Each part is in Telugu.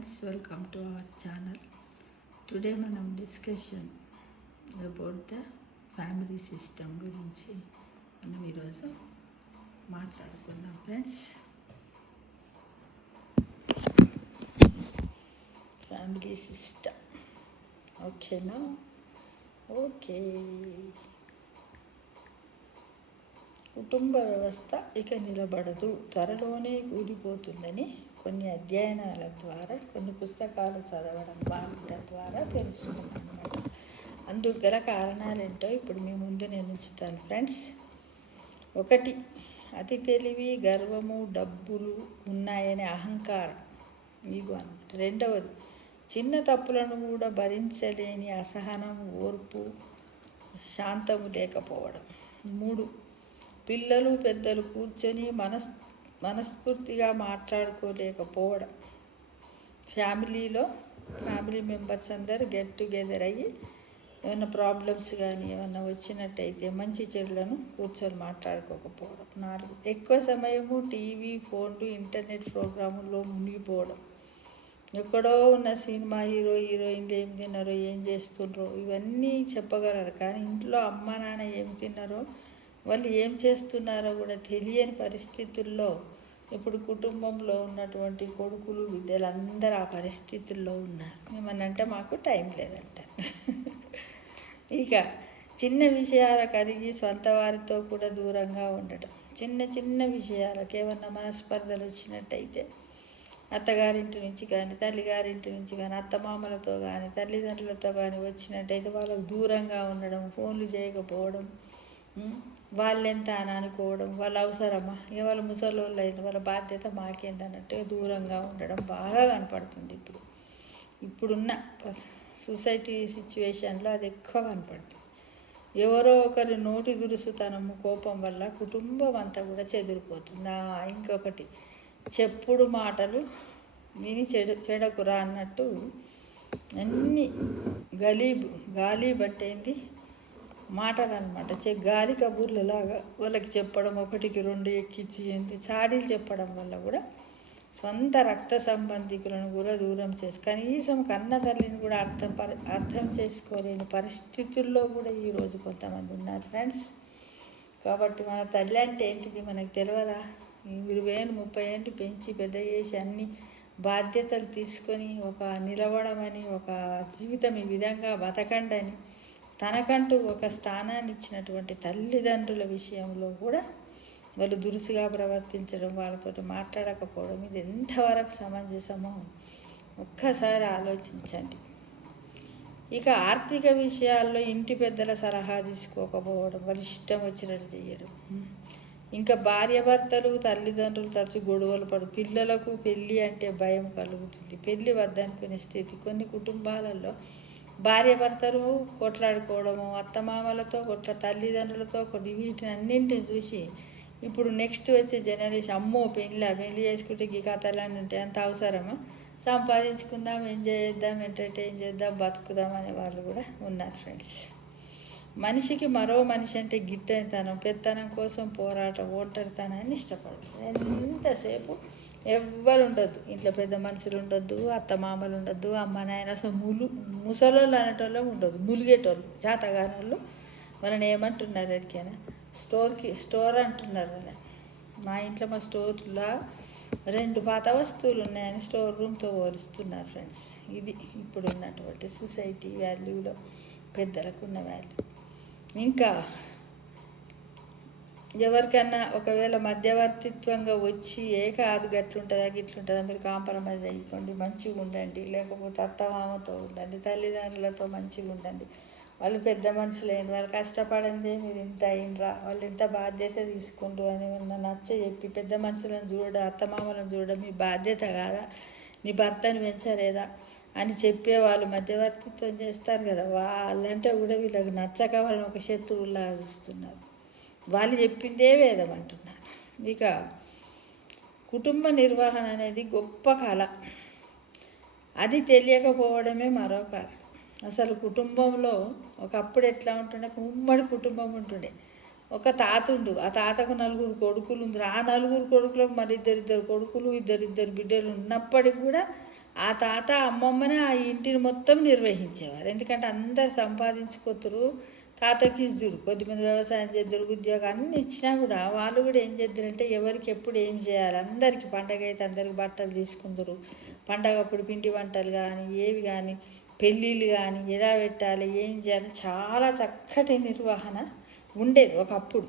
friends, welcome to our channel. Today మనం discussion about the family system గురించి మనం ఈరోజు మాట్లాడుకుందాం ఫ్రెండ్స్. ఫ్యామిలీ సిస్టమ్ ఓకేనా? ఓకే. కుటుంబ వ్యవస్థ ఇక నిలబడదు, త్వరలోనే కూలిపోతుందని కొన్ని అధ్యయనాల ద్వారా, కొన్ని పుస్తకాలు చదవడం ద్వారా తెలుసుకున్నాను అన్నమాట. అందుకు గల కారణాలేంటో ఇప్పుడు మీ ముందు నేను ఉంచుతాను ఫ్రెండ్స్. ఒకటి, అతి తెలివి, గర్వము, డబ్బులు ఉన్నాయనే అహంకారం, ఈగో అన్నమాట. రెండవది, చిన్న తప్పులను కూడా భరించలేని అసహనం, ఓర్పు, శాంతము లేకపోవడం. మూడు, పిల్లలు పెద్దలు కూర్చొని మనస్ఫూర్తిగా మాట్లాడుకోలేకపోవడం. ఫ్యామిలీ మెంబర్స్ అందరు గెట్ టుగెదర్ అయ్యి ఏమైనా ప్రాబ్లమ్స్ కానీ ఏమైనా వచ్చినట్టయితే మంచి చెడులను కూర్చొని మాట్లాడుకోకపోవడం. నాలుగు, ఎక్కువ సమయము టీవీ, ఫోన్లు, ఇంటర్నెట్ ప్రోగ్రాముల్లో మునిగిపోవడం. ఎక్కడో ఉన్న సినిమా హీరోయిన్లు ఏం తిన్నారో, ఏం చేస్తుండ్రో ఇవన్నీ చెప్పగలరు, కానీ ఇంట్లో అమ్మ నాన్న ఏం తిన్నారో, వాళ్ళు ఏం చేస్తున్నారో కూడా తెలియని పరిస్థితుల్లో ఇప్పుడు కుటుంబంలో ఉన్నటువంటి కొడుకులు, బిడ్డలందరూ ఆ పరిస్థితుల్లో ఉన్నారు. ఏమనంటే మాకు టైం లేదంట. ఇక చిన్న విషయాలు కరిగి సొంత వారితో కూడా దూరంగా ఉండటం. చిన్న విషయాలకు ఏమన్నా మనస్పర్ధలు వచ్చినట్టయితే అత్తగారింటి నుంచి కానీ, తల్లిగారింటి నుంచి కానీ, అత్తమామలతో కానీ, తల్లిదండ్రులతో కానీ వచ్చినట్టయితే వాళ్ళకు దూరంగా ఉండడం, ఫోన్లు చేయకపోవడం, వాళ్ళెంత అని అనుకోవడం, వాళ్ళ అవసరమా, ఇక వాళ్ళ ముసలోళ్ళు అయిన వాళ్ళ బాధ్యత మాకేందన్నట్టుగా దూరంగా ఉండడం బాగా కనపడుతుంది. ఇప్పుడున్న సొసైటీ సిచ్యువేషన్లో అది ఎక్కువ కనపడుతుంది. ఎవరో ఒకరి నోటి దురుసుతనము, కోపం వల్ల కుటుంబం అంతా కూడా చెదిరిపోతుంది. ఇంకొకటి, చెప్పుడు మాటలు విని చెడకురా అన్నట్టు అన్నీ గాలి బట్టేంది మాటలు అనమాట. గాలి కబుర్లలాగా వాళ్ళకి చెప్పడం, ఒకటికి రెండు ఎక్కించి చాడీలు చెప్పడం వల్ల కూడా సొంత రక్త సంబంధికులను కూడా దూరం చేసి, కనీసం కన్న తల్లిని కూడా అర్థం చేసుకోలేని పరిస్థితుల్లో కూడా ఈరోజు కొంతమంది ఉన్నారు ఫ్రెండ్స్. కాబట్టి మన తల్లి అంటే ఏంటిది మనకు తెలియదా? 20 ఏళ్ళు 30 ఏళ్ళు పెంచి పెద్ద చేసి అన్ని బాధ్యతలు తీసుకొని ఒక నిలవడమని, ఒక జీవితం ఈ విధంగా బతకండని తనకంటూ ఒక స్థానాన్ని ఇచ్చినటువంటి తల్లిదండ్రుల విషయంలో కూడా వాళ్ళు దురుసుగా ప్రవర్తించడం, వాళ్ళతో మాట్లాడకపోవడం, ఇది ఎంతవరకు సమంజసమో ఒక్కసారి ఆలోచించండి. ఇక ఆర్థిక విషయాల్లో ఇంటి పెద్దల సలహా తీసుకోకపోవడం, వాళ్ళు ఇష్టం వచ్చినట్టు చేయడం. ఇంకా భార్యాభర్తలు, తల్లిదండ్రులు తరచు గొడవలు పిల్లలకు పెళ్ళి అంటే భయం కలుగుతుంది, పెళ్ళి వద్దనుకునే స్థితి. కొన్ని కుటుంబాలలో భార్యాభర్తలు కొట్లాడుకోవడము, అత్తమామలతో తల్లిదండ్రులతో వీటిని అన్నింటిని చూసి ఇప్పుడు నెక్స్ట్ వచ్చే జనరేషన్, అమ్మో పెళ్ళి చేసుకుంటే ఈ కథలన్నీ ఉంటాయి, అంత అవసరమా, సంపాదించుకుందాం, ఎంజాయ్ చేద్దాం, ఎంటర్టైన్ చేద్దాం, బతుకుదాం అనే వాళ్ళు కూడా ఉన్నారు ఫ్రెండ్స్. మనిషికి మరో మనిషి అంటే గిట్టనితనం, పెత్తనం కోసం పోరాటం, ఒంటరితనాన్ని ఇష్టపడదు. ఎంతసేపు ఎవ్వరు ఉండొద్దు ఇంట్లో, పెద్ద మనుషులు ఉండొద్దు, అత్తమామలు ఉండొద్దు, అమ్మ నాయన, అసలు ముసలోళ్ళు అనేటోళ్ళు ఉండొద్దు, ములిగేటోళ్ళు, జాతగానోళ్ళు. వాళ్ళని ఏమంటున్నారు ఎరికైనా? స్టోర్ అంటున్నారు. మా ఇంట్లో మా స్టోర్లో 2 పాత వస్తువులు ఉన్నాయని స్టోర్ రూమ్తో పోలుస్తున్నారు ఫ్రెండ్స్. ఇది ఇప్పుడు ఉన్నటువంటి సొసైటీ వాల్యూలో పెద్దలకు ఉన్న వాల్యూ. ఇంకా ఎవరికన్నా ఒకవేళ మధ్యవర్తిత్వంగా వచ్చి కాదు గిట్లుంటుందా, మీరు కాంప్రమైజ్ అయిపోండి, మంచిగా ఉండండి, లేకపోతే అత్తమామతో ఉండండి, తల్లిదండ్రులతో మంచిగా ఉండండి, వాళ్ళు పెద్ద మనుషులైన వాళ్ళు కష్టపడిందే మీరు ఇంత అయినరా, వాళ్ళు ఇంత బాధ్యత తీసుకుంటారు అని నచ్చ చెప్పి, పెద్ద మనుషులను అత్తమామలను చూడడం మీ బాధ్యత కాదా, నీ భర్తని పెంచలేదా అని చెప్పేవాళ్ళు మధ్యవర్తిత్వం చేస్తారు కదా, వాళ్ళంటే కూడా వీళ్ళకి నచ్చక వాళ్ళని ఒక శత్రువులా చూస్తున్నారు. వాళ్ళు చెప్పిందే వేదం అంటున్నారు. ఇక కుటుంబ నిర్వహణ అనేది గొప్ప కళ, అది తెలియకపోవడమే మరో కళ. అసలు కుటుంబంలో ఒకప్పుడు ఎట్లా ఉంటుండే, ఉమ్మడి కుటుంబం ఉంటుండే. ఒక తాత ఉండు, ఆ తాతకు 4 కొడుకులు ఉంది, ఆ 4 కొడుకులకు మరి ఇద్దరిద్దరు కొడుకులు, ఇద్దరిద్దరు బిడ్డలు ఉన్నప్పటికి కూడా ఆ తాత అమ్మమ్మనే ఆ ఇంటిని మొత్తం నిర్వహించేవారు. ఎందుకంటే అందరు సంపాదించుకోతురు, తాతకి ఇద్దరు కొద్దిమంది వ్యవసాయం చేద్దరు, ఉద్యోగం అన్నీ ఇచ్చినా కూడా వాళ్ళు కూడా ఏం చేద్దరంటే ఎవరికి ఎప్పుడు ఏం చేయాలి, అందరికీ పండగ అయితే అందరికి బట్టలు తీసుకుందరు, పండగప్పుడు పిండి వంటలు కానీ ఏవి కానీ పెళ్ళిళ్ళు కానీ ఎలా పెట్టాలి ఏం చేయాలి చాలా చక్కటి నిర్వహణ ఉండేది ఒకప్పుడు.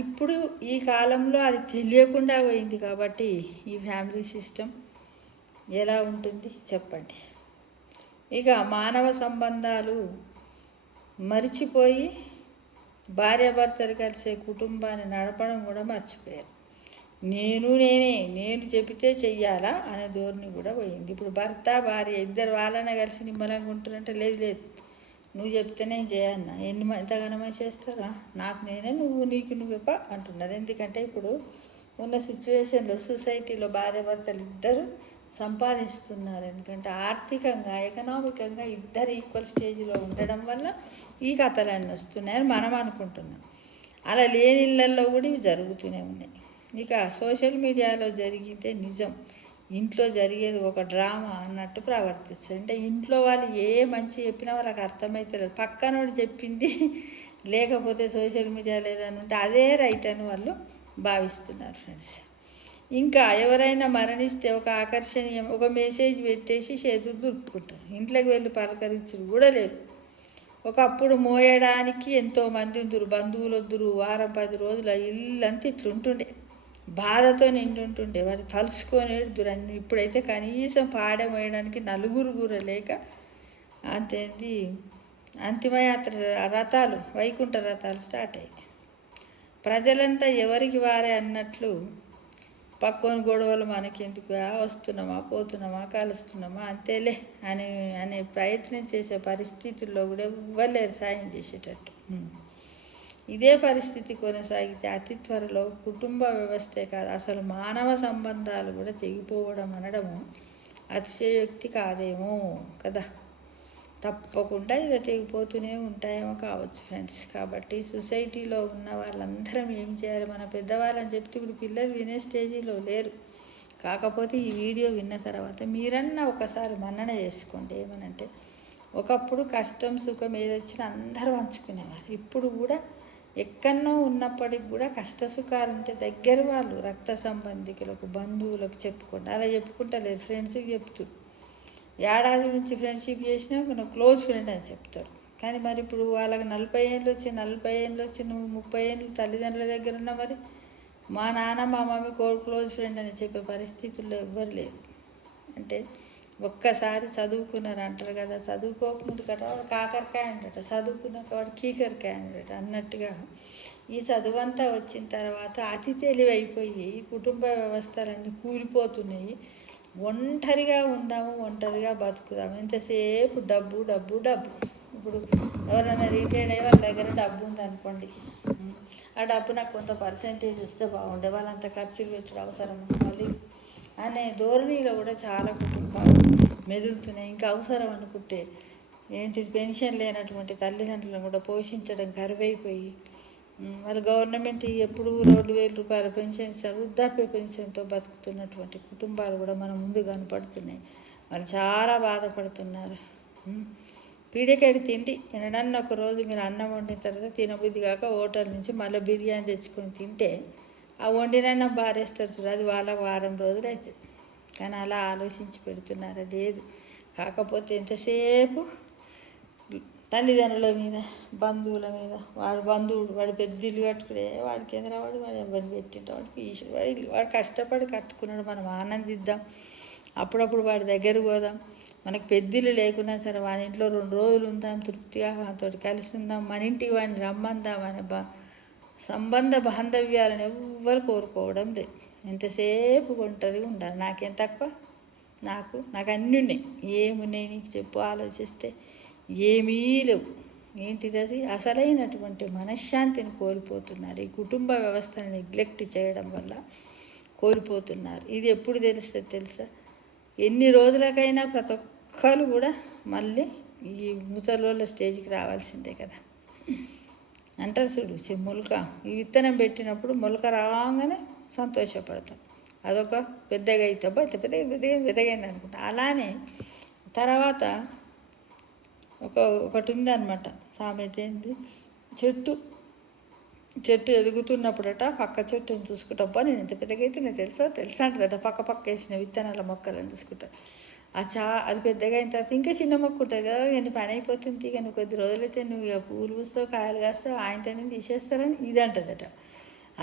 ఇప్పుడు ఈ కాలంలో అది తెలియకుండా పోయింది. కాబట్టి ఈ ఫ్యామిలీ సిస్టమ్ ఎలా ఉంటుంది చెప్పండి. ఇక మానవ సంబంధాలు మర్చిపోయి భార్యాభర్తలు కలిసే కుటుంబాన్ని నడపడం కూడా మర్చిపోయారు. నేను చెబితే చెయ్యాలా అనే ధోరణి కూడా పోయింది. ఇప్పుడు భర్త భార్య ఇద్దరు వాళ్ళనే కలిసి నిమ్మలంగా ఉంటున్నారంటే లేదు, నువ్వు చెప్తే నేను చేయన్నా, ఎంతగానో చేస్తారా, నాకు నేనే, నువ్వు నీకు నువ్వెప్ప అంటున్నారు. ఎందుకంటే ఇప్పుడు ఉన్న సిచ్యువేషన్లో సొసైటీలో భార్యాభర్తలు ఇద్దరు సంపాదిస్తున్నారు. ఎందుకంటే ఆర్థికంగా ఎకనామికంగా ఇద్దరు ఈక్వల్ స్టేజ్లో ఉండడం వల్ల ఈ కథలన్నీ వస్తున్నాయని మనం అనుకుంటున్నాం. అలా లేని ఇళ్ళల్లో కూడా ఇవి జరుగుతూనే ఉన్నాయి. ఇక సోషల్ మీడియాలో జరిగితే నిజం, ఇంట్లో జరిగేది ఒక డ్రామా అన్నట్టు ప్రవర్తిస్తారు. అంటే ఇంట్లో వాళ్ళు ఏ మంచి చెప్పినా వాళ్ళకి అర్థమైతే లేదు, పక్కనోడు చెప్పింది లేకపోతే సోషల్ మీడియా లేదని ఉంటే అదే రైట్ అని వాళ్ళు భావిస్తున్నారు ఫ్రెండ్స్. ఇంకా ఎవరైనా మరణిస్తే ఒక ఆకర్షణీయం ఒక మెసేజ్ పెట్టేసి చేతులు దులుపుకుంటారు, ఇంట్లోకి వెళ్ళి పలకరించరు కూడా లేదు. ఒకప్పుడు మోయడానికి ఎంతోమంది ఉందరు, బంధువులు వద్దురు, వారం 10 రోజుల ఇల్లంతా ఇట్లుంటుండే, బాధతో నిండుంటుండే, వారు తలుసుకొని ఎడుదురని. ఇప్పుడైతే కనీసం పాడె మోయడానికి నలుగురు కూడా లేక అంతేంది అంతిమయాత్ర రథాలు, వైకుంఠ రథాలు స్టార్ట్ అయ్యాయి. ప్రజలంతా ఎవరికి వారే అన్నట్లు పక్కన గొడవలు మనకెందుకు, వస్తున్నామా పోతున్నామా కలుస్తున్నామా అంతేలే అనే ప్రయత్నం చేసే పరిస్థితుల్లో కూడా ఇవ్వలేరు సాయం చేసేటట్టు. ఇదే పరిస్థితి కొనసాగితే అతి త్వరలో కుటుంబ వ్యవస్థే కాదు అసలు మానవ సంబంధాలు కూడా తెగిపోవడం అనడము అతిశయోక్తి కాదేమో కదా. తప్పకుండా ఇక తెగిపోతూనే ఉంటాయేమో కావచ్చు ఫ్రెండ్స్. కాబట్టి సొసైటీలో ఉన్న వాళ్ళందరం ఏం చేయాలి, మన పెద్దవాళ్ళని చెప్తే ఇప్పుడు పిల్లలు వినే స్టేజీలో లేరు. కాకపోతే ఈ వీడియో విన్న తర్వాత మీరన్నా ఒకసారి మన్నన చేసుకోండి. ఏమనంటే ఒకప్పుడు కష్టం సుఖం ఏదొచ్చినా అందరూ పంచుకునేవారు. ఇప్పుడు కూడా ఎక్కడో ఉన్నప్పటికి కూడా కష్ట సుఖాలు ఉంటే దగ్గర వాళ్ళు రక్త సంబంధికులకు బంధువులకు చెప్పుకోండి. అలా చెప్పుకుంటలేరు, ఫ్రెండ్స్కి చెప్తూ ఏడాది నుంచి ఫ్రెండ్షిప్ చేసినా మనం క్లోజ్ ఫ్రెండ్ అని చెప్తారు. కానీ మరి ఇప్పుడు వాళ్ళకి 40 ఏళ్ళు వచ్చి నువ్వు 30 ఏళ్ళు తల్లిదండ్రుల దగ్గర ఉన్నా మరి మా నాన్న మా మమ్మీ క్లోజ్ ఫ్రెండ్ అని చెప్పే పరిస్థితుల్లో ఎవ్వరు లేదు. అంటే ఒక్కసారి చదువుకున్నారు అంటారు కదా, చదువుకోకముందు కట వాడు కాకరకాయ అంటట, చదువుకున్నాక వాడు కీకరకాయ అంటట అన్నట్టుగా ఈ చదువంతా వచ్చిన తర్వాత అతి తెలివైపోయి ఈ కుటుంబ వ్యవస్థలన్నీ కూలిపోతున్నాయి. ఒంటరిగా ఉందాము, ఒంటరిగా బతుకుదాము, ఎంతసేపు డబ్బు డబ్బు డబ్బు. ఇప్పుడు ఎవరైనా రిటైర్డ్ అయ్యి వాళ్ళ దగ్గర డబ్బు ఉందనుకోండి, ఆ డబ్బు నాకు కొంత పర్సెంటేజ్ వస్తే బాగుండే, వాళ్ళంత ఖర్చులు పెట్టడం అవసరం మళ్ళీ అనే ధోరణిలో కూడా చాలా కుటుంబాలు మెదులుతున్నాయి. ఇంకా అవసరం అనుకుంటే ఏంటిది పెన్షన్ లేనటువంటి తల్లిదండ్రులను కూడా పోషించడం కరువైపోయి వాళ్ళు గవర్నమెంట్ ఎప్పుడు 2,000 రూపాయల పెన్షన్ ఇస్తారు, వృద్ధాప్య పెన్షన్తో బతుకుతున్నటువంటి కుటుంబాలు కూడా మన ముందు కనపడుతున్నాయి. వాళ్ళు చాలా బాధపడుతున్నారు. పీడికెడి తిండి ఎన్నడన్నా ఒక రోజు మీరు అన్నం వండిన తర్వాత తినబుద్ధి కాక హోటల్ నుంచి మళ్ళీ బిర్యానీ తెచ్చుకొని తింటే ఆ వండినన్నం బారేస్తారు చూడు, అది వాళ్ళకు వారం రోజులు అవుతుంది. కానీ అలా ఆలోచించి పెడుతున్నారా లేదు. కాకపోతే ఎంతసేపు తల్లిదండ్రుల మీద బంధువుల మీద, వాడు పెద్ద ఇల్లు కట్టుకునే వాడికి ఎదురవాడు, వాడు ఎవరిని పెట్టింటే వాడికి ఈశ్వరు వాడు కష్టపడి కట్టుకున్నాడు, మనం ఆనందిద్దాం. అప్పుడప్పుడు వాడి దగ్గరకు పోదాం. మనకు పెద్దిల్లు లేకున్నా సరే వాని ఇంట్లో 2 రోజులు ఉందాం, తృప్తిగా వాటితో కలిసి ఉందాం, మన ఇంటికి వాడిని రమ్మందాం అనే సంబంధ బాంధవ్యాలను ఎవ్వరు కోరుకోవడం లేదు. ఎంతసేపు ఒంటరిగా ఉండాలి. నాకేం తక్కువ, నాకు అన్నీ ఉన్నాయి, ఏమున్నాయి నీకు చెప్పు, ఆలోచిస్తే ఏమీ లేవు. ఏంటిది అది అసలైనటువంటి మనశ్శాంతిని కోల్పోతున్నారు. ఈ కుటుంబ వ్యవస్థను నెగ్లెక్ట్ చేయడం వల్ల కోల్పోతున్నారు. ఇది ఎప్పుడు తెలుస్తుంది తెలుసా, ఎన్ని రోజులకైనా ప్రతి ఒక్కరు కూడా మళ్ళీ ఈ ముసలోళ్ళ స్టేజ్కి రావాల్సిందే కదా అంటారు చూడు. మొలక ఈ విత్తనం పెట్టినప్పుడు మొలక రాగానే సంతోషపడతాం, అదొక పెద్దగా అయితే అబ్బా ఇంత పెద్దగైంది అనుకుంటా. అలానే తర్వాత ఒకటి ఉందన్నమాట సామెత, ఏంది, చెట్టు ఎదుగుతున్నప్పుడట పక్క చెట్టుని చూసుకుంటా, అబ్బా నేను ఎంత పెద్దగైతే నేను తెలుసా అంటదట. పక్క వేసిన విత్తనాల మొక్కలను చూసుకుంటా. అది పెద్దగా అయిన తర్వాత ఇంకా చిన్న మొక్క ఉంటుంది కదా, ఇక పని అయిపోతుంది, ఇక నువ్వు కొద్ది రోజులైతే నువ్వు ఇక పూలు పూస్తావు కాయలు కాస్తావు ఆయనతోనే తీసేస్తారని ఇది అంటదట.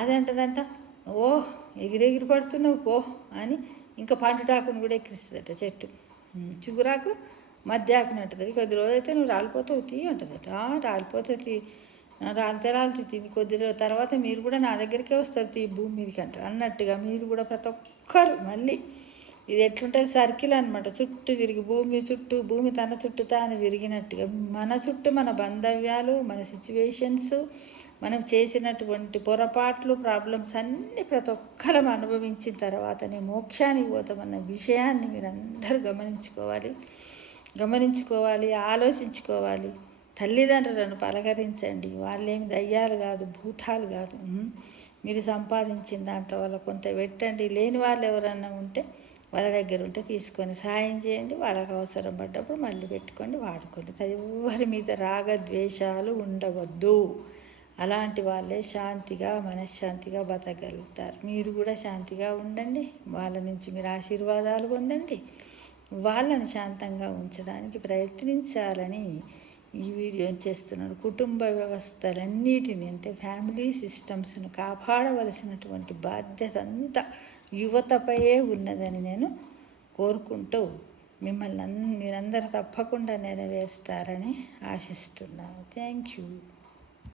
అది అంటదంట, ఓ ఎగిరెగిరి పడుతున్నావు పో అని ఇంకా పండుటాకును కూడా ఎక్కిరిస్తుందట చెట్టు. చిగురాకు మధ్య ఆకుని అంటుంది, కొద్ది రోజైతే నువ్వు రాలిపోతావు తీ అంటదట. రాలిపోతుంది రాలితే కొద్ది తర్వాత మీరు కూడా నా దగ్గరికే వస్తారు తీ భూమి మీదకి అంటారు. అన్నట్టుగా మీరు కూడా ప్రతి ఒక్కరు మళ్ళీ ఇది ఎట్లుంటుంది సర్కిల్ అనమాట, చుట్టూ తిరిగి భూమి తన చుట్టూ తాను తిరిగినట్టుగా మన చుట్టూ మన బంధవ్యాలు, మన సిచ్యువేషన్స్, మనం చేసినటువంటి పొరపాట్లు, ప్రాబ్లమ్స్ అన్నీ ప్రతి ఒక్కరం అనుభవించిన తర్వాతనే మోక్షానికి పోతామన్న విషయాన్ని మీరు అందరూ గమనించుకోవాలి, ఆలోచించుకోవాలి. తల్లిదండ్రులను పలకరించండి, వాళ్ళేమి దయ్యాలు కాదు, భూతాలు కాదు. మీరు సంపాదించిన దాంట్లో వాళ్ళకు కొంత పెట్టండి. లేని వాళ్ళు ఎవరన్నా ఉంటే వాళ్ళ దగ్గర ఉంటే తీసుకొని సాయం చేయండి. వాళ్ళకి అవసరం పడ్డప్పుడు మళ్ళీ పెట్టుకోండి, వాడుకోండి. ఎవరి మీద రాగద్వేషాలు ఉండవద్దు. అలాంటి వాళ్ళే శాంతిగా మనశ్శాంతిగా బతకగలుగుతారు. మీరు కూడా శాంతిగా ఉండండి, వాళ్ళ నుంచి మీరు ఆశీర్వాదాలు పొందండి, వాళ్ళని శాంతంగా ఉంచడానికి ప్రయత్నించాలని ఈ వీడియో చేస్తున్నాను. కుటుంబ వ్యవస్థలన్నిటిని అంటే ఫ్యామిలీ సిస్టమ్స్ను కాపాడవలసినటువంటి బాధ్యత అంతా యువతపైయే ఉన్నదని నేను కోరుకుంటూ మీరందరూ తప్పకుండా నెరవేరుస్తారని ఆశిస్తున్నాను. Thank you.